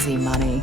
Easy money.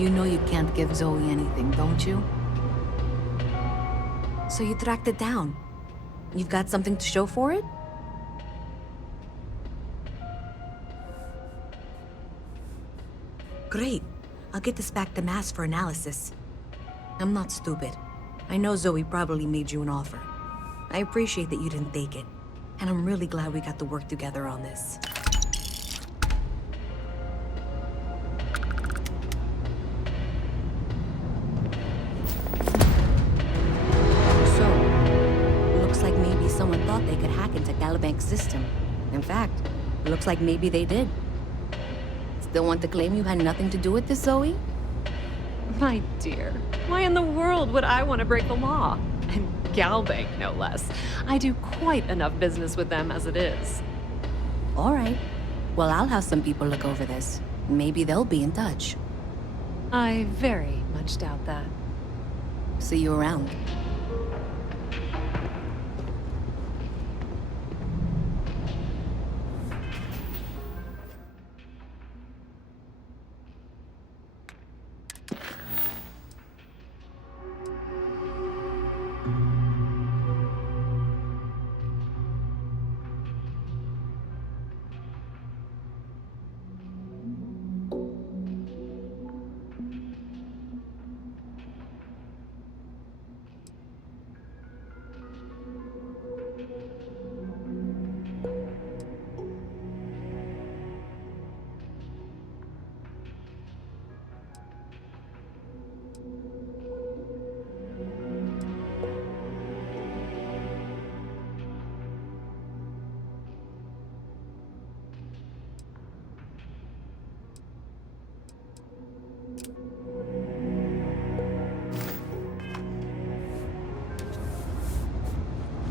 You know you can't give Zoe anything, don't you? So you tracked it down. You've got something to show for it? Great. I'll get this back to Mass for analysis. I'm not stupid. I know Zoe probably made you an offer. I appreciate that you didn't take it. And I'm really glad we got to work together on this. So, looks like maybe someone thought they could hack into Galabank's system. In fact, looks like maybe they did. Still want to claim you had nothing to do with this, Zoe? My dear, why in the world would I want to break the law? And Galbank, no less. I do quite enough business with them as it is. All right. Well, I'll have some people look over this. Maybe they'll be in touch. I very much doubt that. See you around.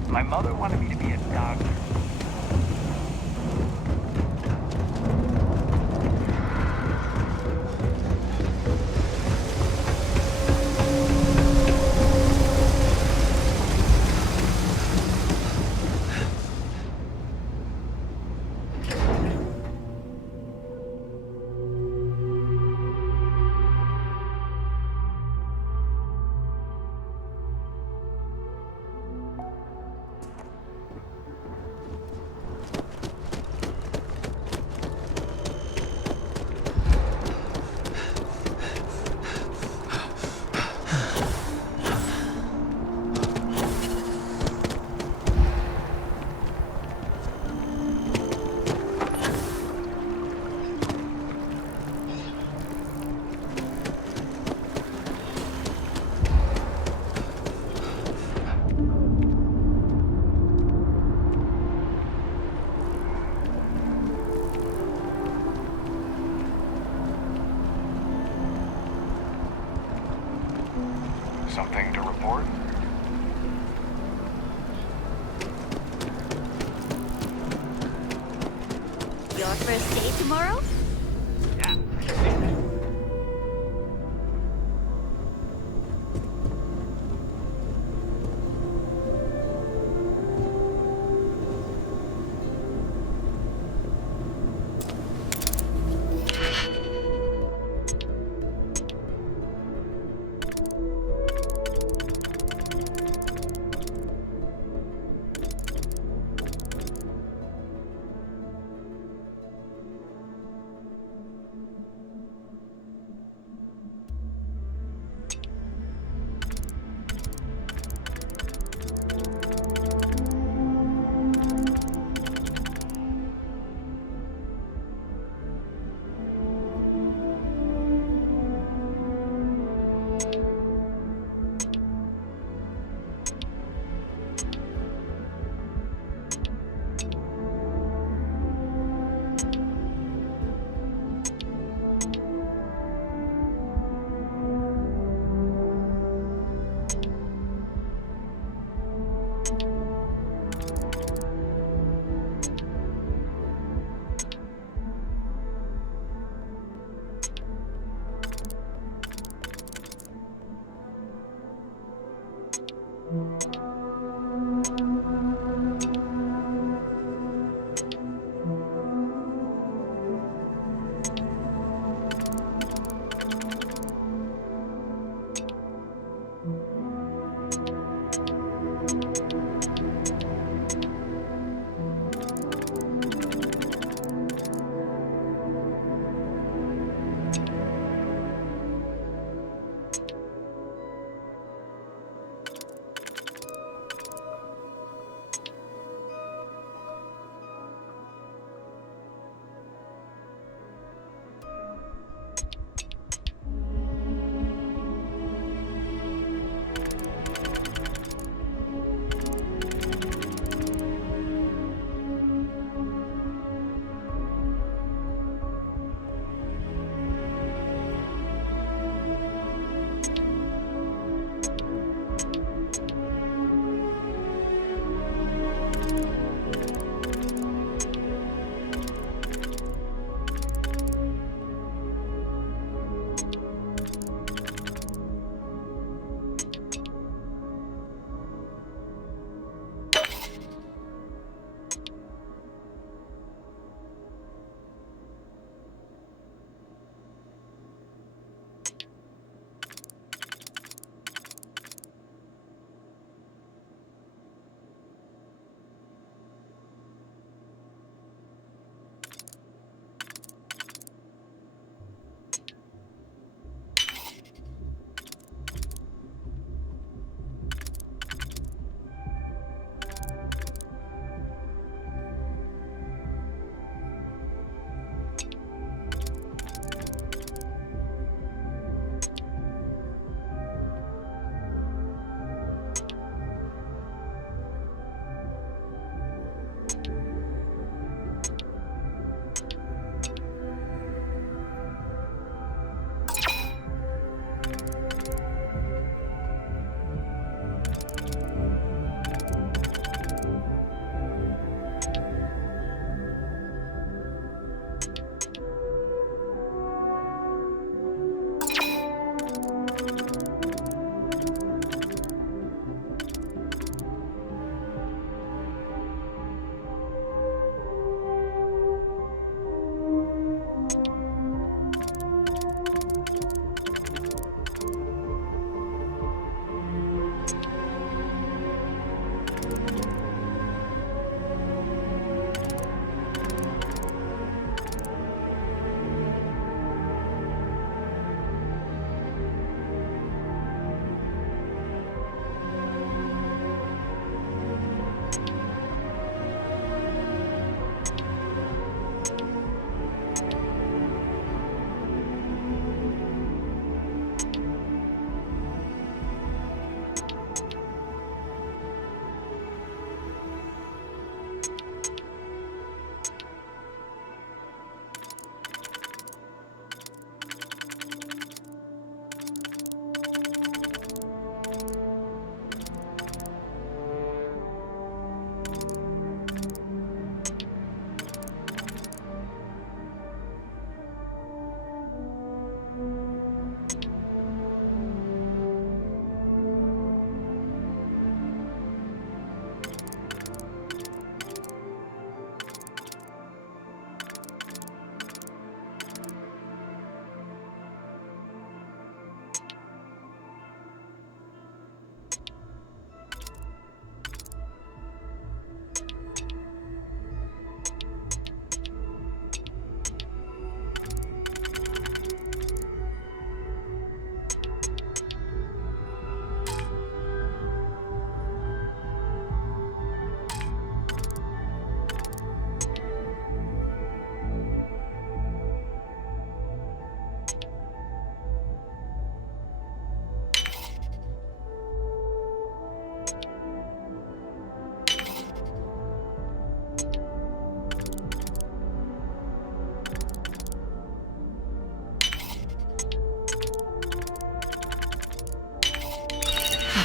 My mother wanted me to be a doctor. Something to report? Your first day tomorrow? Yeah.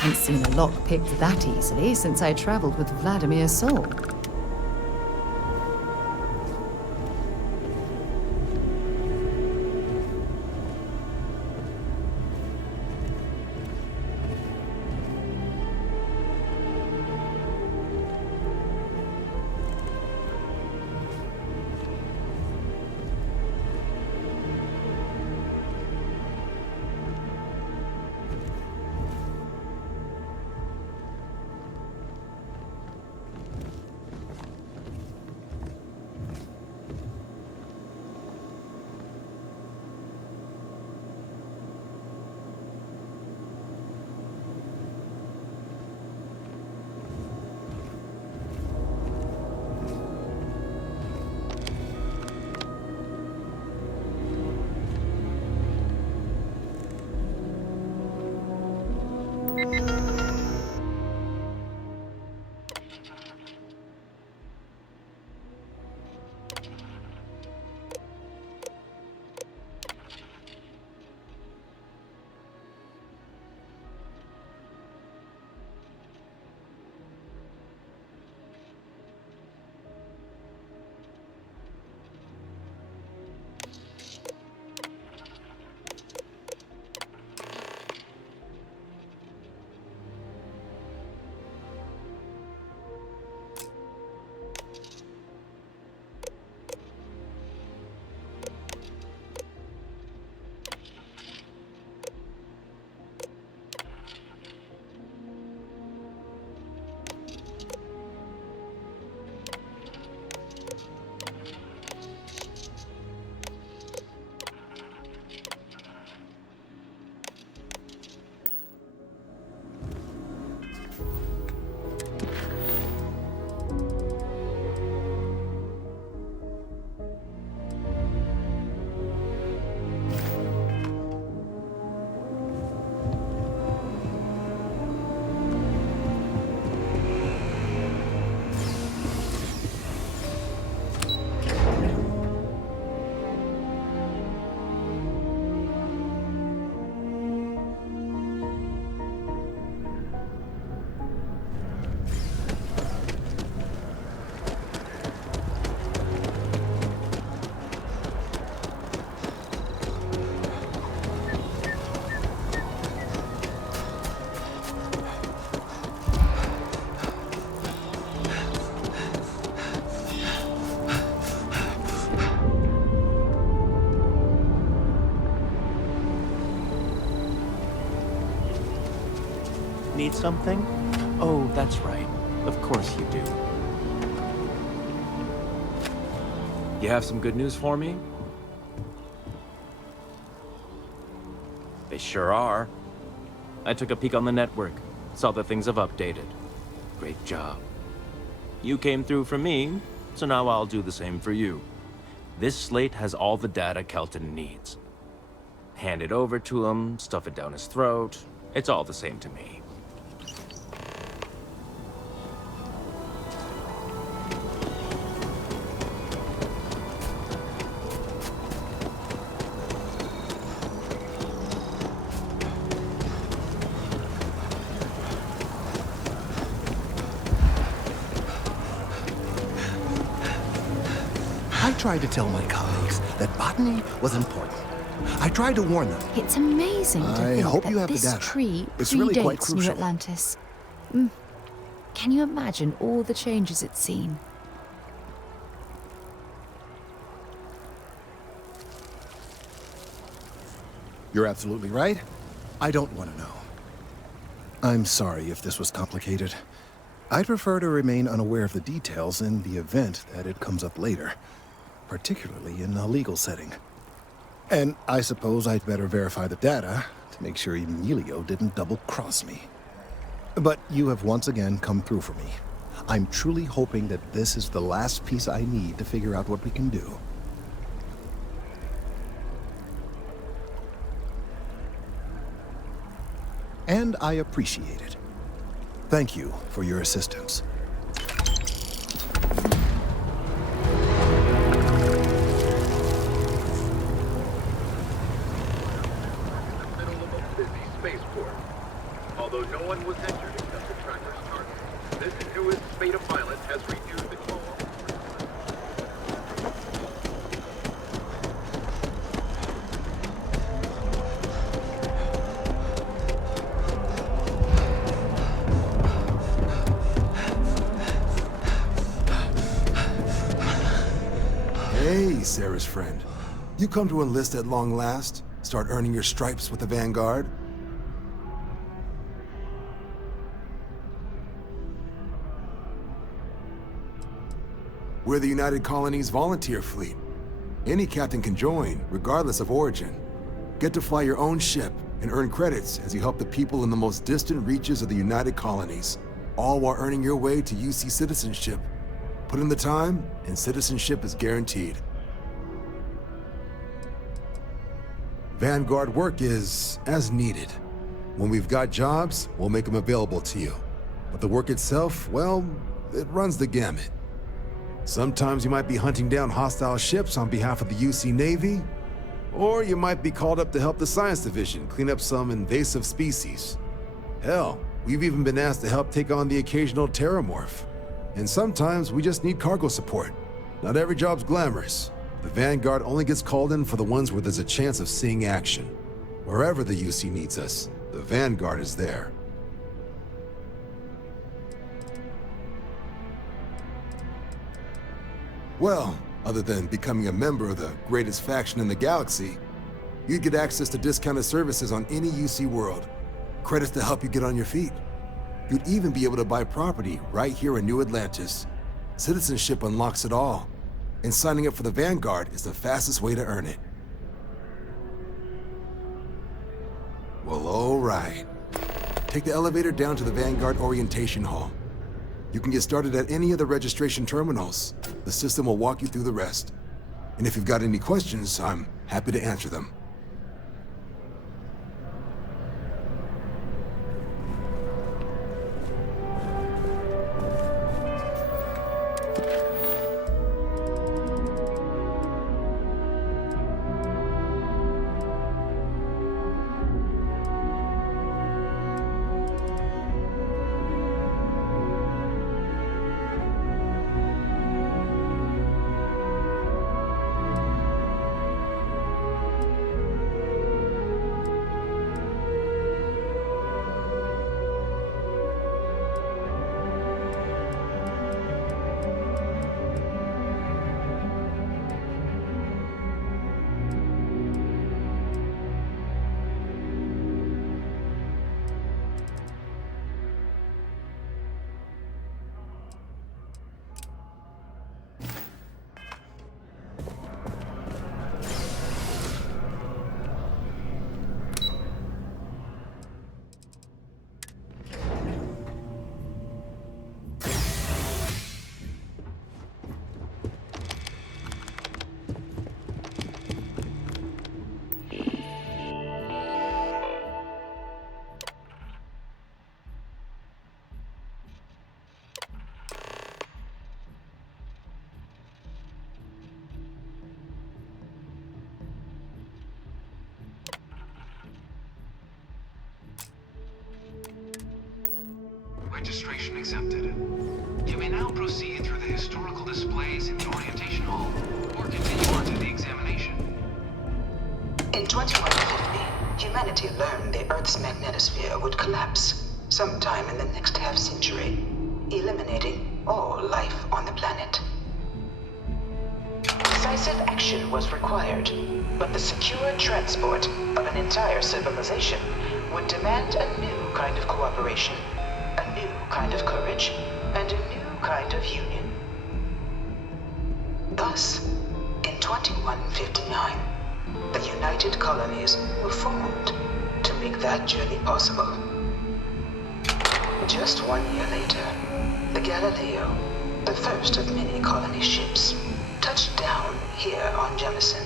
Haven't seen a lock picked that easily since I traveled with Vladimir's soul. something? Oh, that's right. Of course you do. You have some good news for me? They sure are. I took a peek on the network, saw that things have updated. Great job. You came through for me, so now I'll do the same for you. This slate has all the data Kelton needs. Hand it over to him, stuff it down his throat. It's all the same to me. I tried to tell my colleagues that botany was important. I tried to warn them. It's amazing to I think hope that you have the this data. tree It's really quite predates New crucial. Atlantis. Can you imagine all the changes it's seen? You're absolutely right. I don't want to know. I'm sorry if this was complicated. I'd prefer to remain unaware of the details in the event that it comes up later, particularly in a legal setting. And I suppose I'd better verify the data to make sure Emilio didn't double-cross me. But you have once again come through for me. I'm truly hoping that this is the last piece I need to figure out what we can do. And I appreciate it. Thank you for your assistance. Middle of a busy spaceport. Although no one was injured except the tracker's target, this newest beta pilot has renewed the call. Hey, Sarah's friend. You come to enlist at long last? Start earning your stripes with the Vanguard? We're the United Colonies Volunteer Fleet. Any captain can join, regardless of origin. Get to fly your own ship and earn credits as you help the people in the most distant reaches of the United Colonies, all while earning your way to UC citizenship. Put in the time, and citizenship is guaranteed. Vanguard work is as needed. When we've got jobs, we'll make them available to you. But the work itself, well, it runs the gamut. Sometimes you might be hunting down hostile ships on behalf of the UC Navy, or you might be called up to help the Science Division clean up some invasive species. Hell, we've even been asked to help take on the occasional terramorph. And sometimes we just need cargo support. Not every job's glamorous. The Vanguard only gets called in for the ones where there's a chance of seeing action. Wherever the UC needs us, the Vanguard is there. Well, other than becoming a member of the greatest faction in the galaxy, you'd get access to discounted services on any UC world, credits to help you get on your feet. You'd even be able to buy property right here in New Atlantis. Citizenship unlocks it all, and signing up for the Vanguard is the fastest way to earn it. Well, all right. Take the elevator down to the Vanguard Orientation Hall. You can get started at any of the registration terminals. The system will walk you through the rest. And if you've got any questions, I'm happy to answer them. Application accepted. You may now proceed through the historical displays in the orientation hall, or continue on to the examination. In 2150, humanity learned the Earth's magnetosphere would collapse sometime in the next half-century, eliminating all life on the planet. Decisive action was required, but the secure transport of an entire civilization would demand a new kind of cooperation, a new kind of courage, and a new kind of union. Thus, in 2159, the United Colonies were formed to make that journey possible. Just 1 year later, the Galileo, the first of many colony ships, touched down here on Jemison,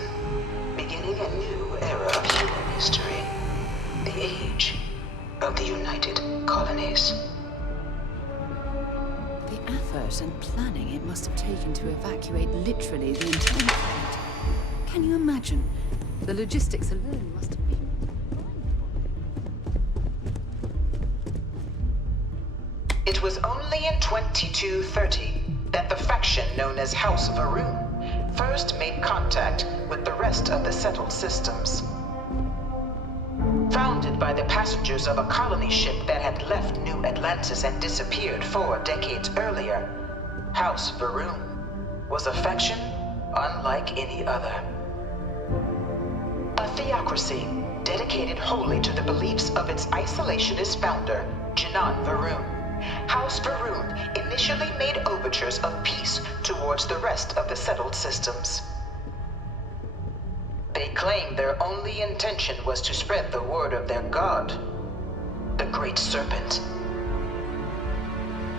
beginning a new era of human history, the age of the United Colonies. The effort and planning it must have taken to evacuate literally the entire planet. Can you imagine? The logistics alone must have been... It was only in 2230 that the faction known as House Varun first made contact with the rest of the settled systems. Founded by the passengers of a colony ship that had left New Atlantis and disappeared 4 decades earlier, House Varun was a faction unlike any other. A theocracy dedicated wholly to the beliefs of its isolationist founder, Janan Varun. House Varun initially made overtures of peace towards the rest of the settled systems. They claimed their only intention was to spread the word of their god, the Great Serpent.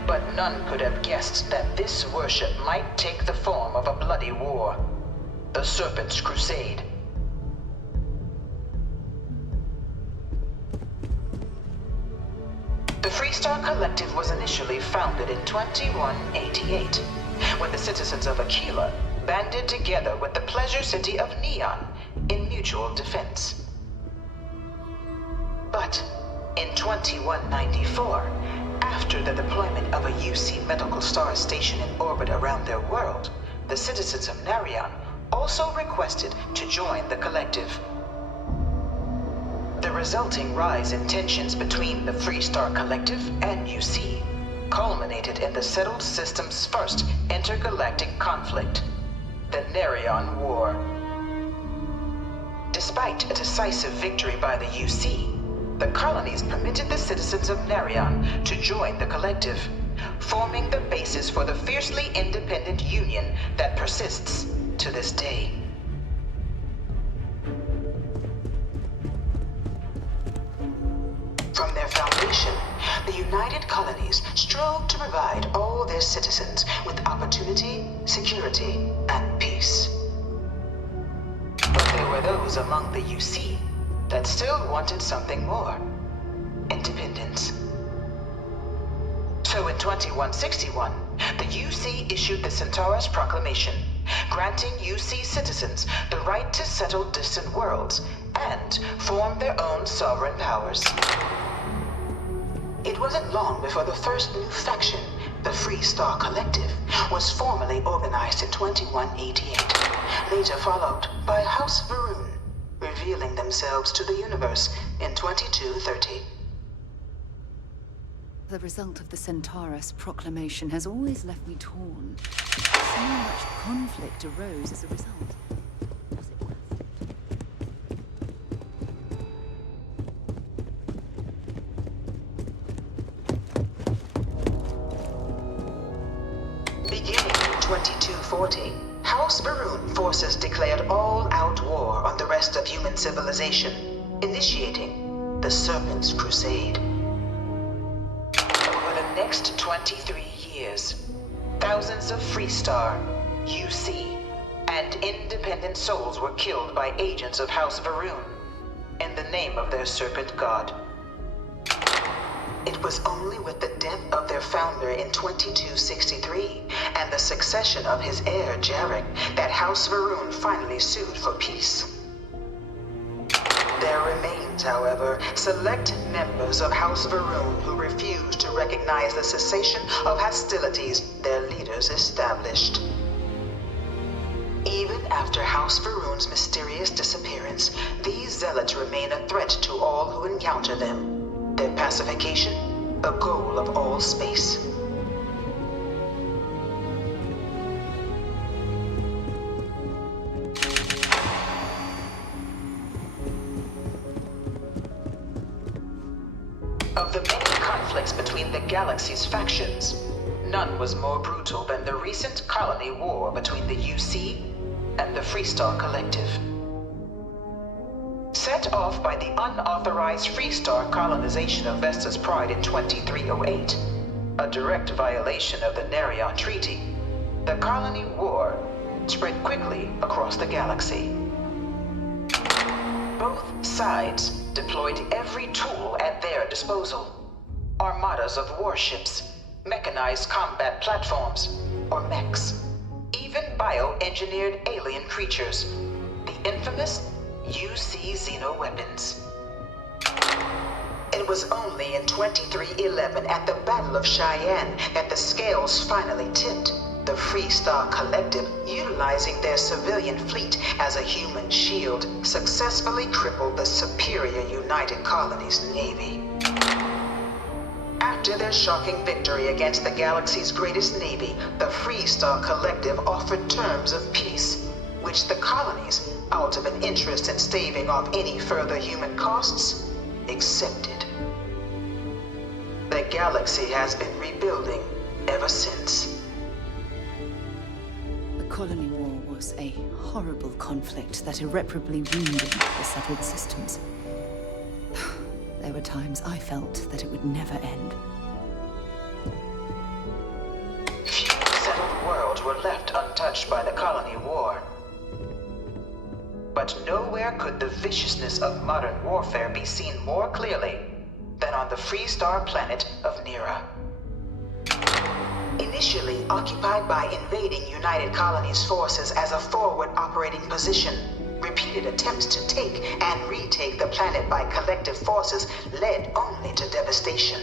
But none could have guessed that this worship might take the form of a bloody war, the Serpent's Crusade. The Freestar Collective was initially founded in 2188, when the citizens of Aquila banded together with the pleasure city of Neon in mutual defense. But in 2194, after the deployment of a UC medical star station in orbit around their world, the citizens of Narion also requested to join the collective. The resulting rise in tensions between the Freestar Collective and UC culminated in the settled system's first intergalactic conflict, the Narion War. Despite a decisive victory by the UC, the colonies permitted the citizens of Narion to join the collective, forming the basis for the fiercely independent union that persists to this day. From their foundation, the United Colonies strove to provide all their citizens with opportunity, security, and peace. But there were those among the UC that still wanted something more: independence. So in 2161, the UC issued the Centaurus Proclamation, granting UC citizens the right to settle distant worlds and form their own sovereign powers. It wasn't long before the first new faction, the Freestar Collective, was formally organized in 2188, later followed by House Varun, revealing themselves to the universe in 2230. The result of the Centaurus Proclamation has always left me torn. So much conflict arose as a result. Was it worth it? Beginning in 2240, House Varun forces declared all-out war on the rest of human civilization, initiating the Serpent's Crusade. Over the next 23 years, thousands of Freestar, UC, and independent souls were killed by agents of House Varun in the name of their serpent god. It was only with the death of their founder in 2263 and the succession of his heir, Jarek, that House Varun finally sued for peace. There remained remained, however, select members of House Varun who refused to recognize the cessation of hostilities their leaders established. Even after House Varun's mysterious disappearance, these zealots remain a threat to all who encounter them. Their pacification, a goal of all space. Of the many conflicts between the galaxy's factions, none was more brutal than the recent colony war between the UC and the Freestar Collective. Set off by the unauthorized Freestar colonization of Vesta's Pride in 2308, a direct violation of the Nerion Treaty, the colony war spread quickly across the galaxy. Both sides deployed every tool at their disposal. Armadas of warships, mechanized combat platforms, or mechs, even bioengineered alien creatures, the infamous UC xeno-weapons. It was only in 2311 at the Battle of Cheyenne that the scales finally tipped. The Freestar Collective, utilizing their civilian fleet as a human shield, successfully crippled the superior United Colonies Navy. After their shocking victory against the galaxy's greatest navy, the Freestar Collective offered terms of peace, which the colonies, out of an interest in staving off any further human costs, accepted. The galaxy has been rebuilding ever since. The colony war was a horrible conflict that irreparably wounded the settled systems. There were times I felt that it would never end. Few settled worlds were left untouched by the colony war. But nowhere could the viciousness of modern warfare be seen more clearly than on the Freestar planet of Nera. Initially occupied by invading United Colonies forces as a forward operating position, repeated attempts to take and retake the planet by collective forces led only to devastation.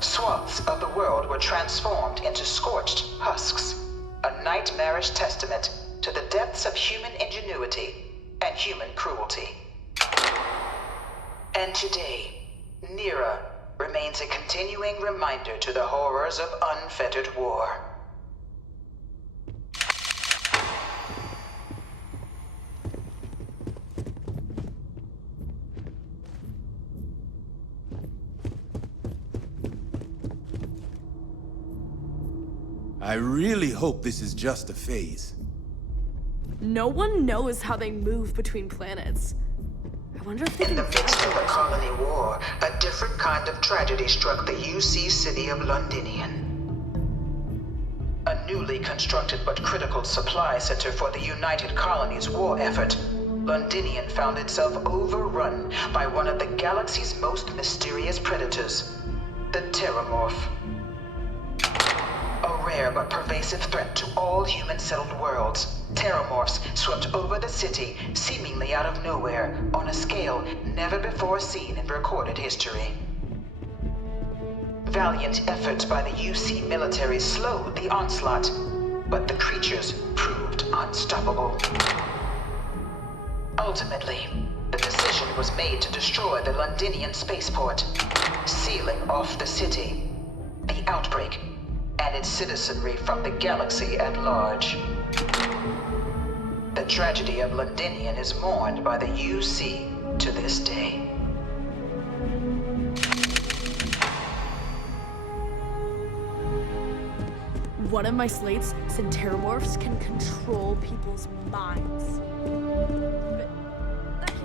Swaths of the world were transformed into scorched husks, a nightmarish testament to the depths of human ingenuity and human cruelty. And today, Nera remains a continuing reminder to the horrors of unfettered war. I really hope this is just a phase. No one knows how they move between planets. I wonder if they In the midst of the colony war, a different kind of tragedy struck the UC city of Londinian. A newly constructed but critical supply center for the United Colonies' war effort, Londinian found itself overrun by one of the galaxy's most mysterious predators, the Terramorph. A rare but pervasive threat to all human-settled worlds, Terramorphs swept over the city, seemingly out of nowhere, on a scale never before seen in recorded history. Valiant efforts by the UC military slowed the onslaught, but the creatures proved unstoppable. Ultimately, the decision was made to destroy the Londinian spaceport, sealing off the city, the outbreak, and its citizenry from the galaxy at large. The tragedy of Londinian is mourned by the UC to this day. One of my slates said Terramorphs can control people's minds.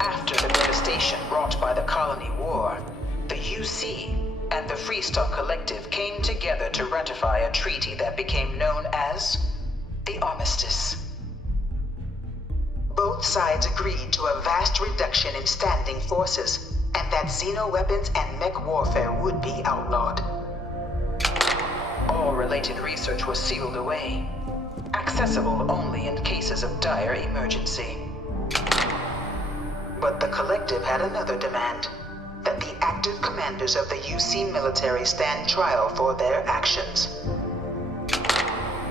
After the devastation wrought by the colony war, the UC and the Freestar Collective came together to ratify a treaty that became known as the Armistice. Both sides agreed to a vast reduction in standing forces, and that xeno-weapons and mech warfare would be outlawed. All related research was sealed away, accessible only in cases of dire emergency. But the collective had another demand. That the active commanders of the UC military stand trial for their actions.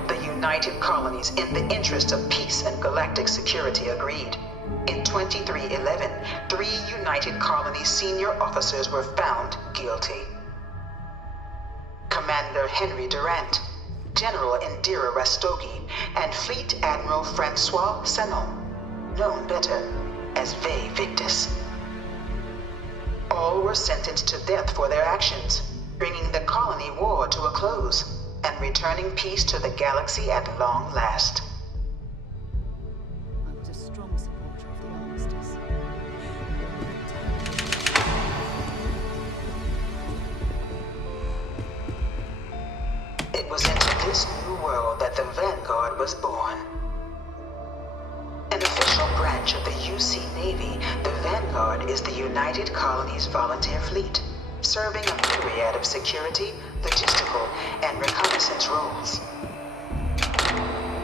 The United Colonies, in the interest of peace and galactic security, agreed. In 2311, 3 United Colonies senior officers were found guilty. Commander Henry Durant, General Indira Rastogi, and Fleet Admiral Francois Sanon, known better as Ve Victus. All were sentenced to death for their actions, bringing the colony war to a close and returning peace to the galaxy at long last. I was a strong supporter of the armistice. It was into this new world that the Vanguard was born. An official branch of the UC Navy, the Vanguard is the United Colonies Volunteer Fleet, serving a myriad of security, logistical, and reconnaissance roles.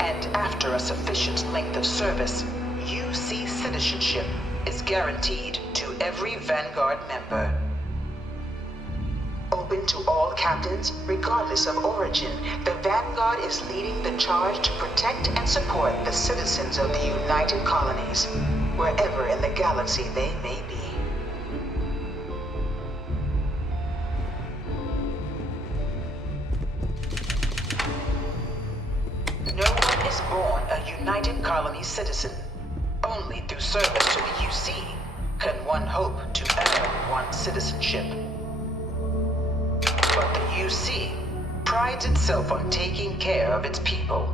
And after a sufficient length of service, UC citizenship is guaranteed to every Vanguard member. Open to all captains, regardless of origin, the Vanguard is leading the charge to protect and support the citizens of the United Colonies, wherever in the galaxy they may be. No one is born a United Colony citizen. Only through service to the UC can one hope to earn one's citizenship. But the UC prides itself on taking care of its people.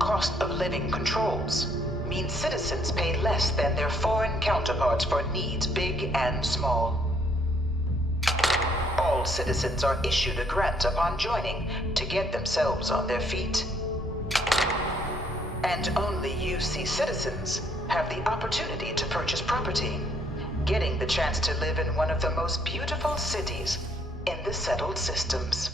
Cost of living controls mean citizens pay less than their foreign counterparts for needs big and small. All citizens are issued a grant upon joining to get themselves on their feet. And only UC citizens have the opportunity to purchase property, getting the chance to live in one of the most beautiful cities in the settled systems.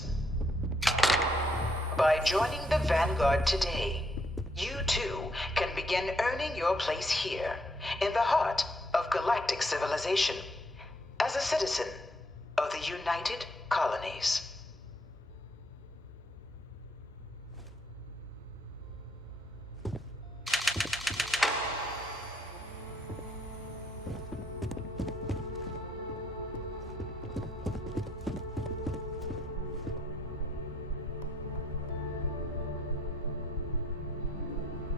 By joining the Vanguard today, you too can begin earning your place here, in the heart of galactic civilization, as a citizen of the United Colonies.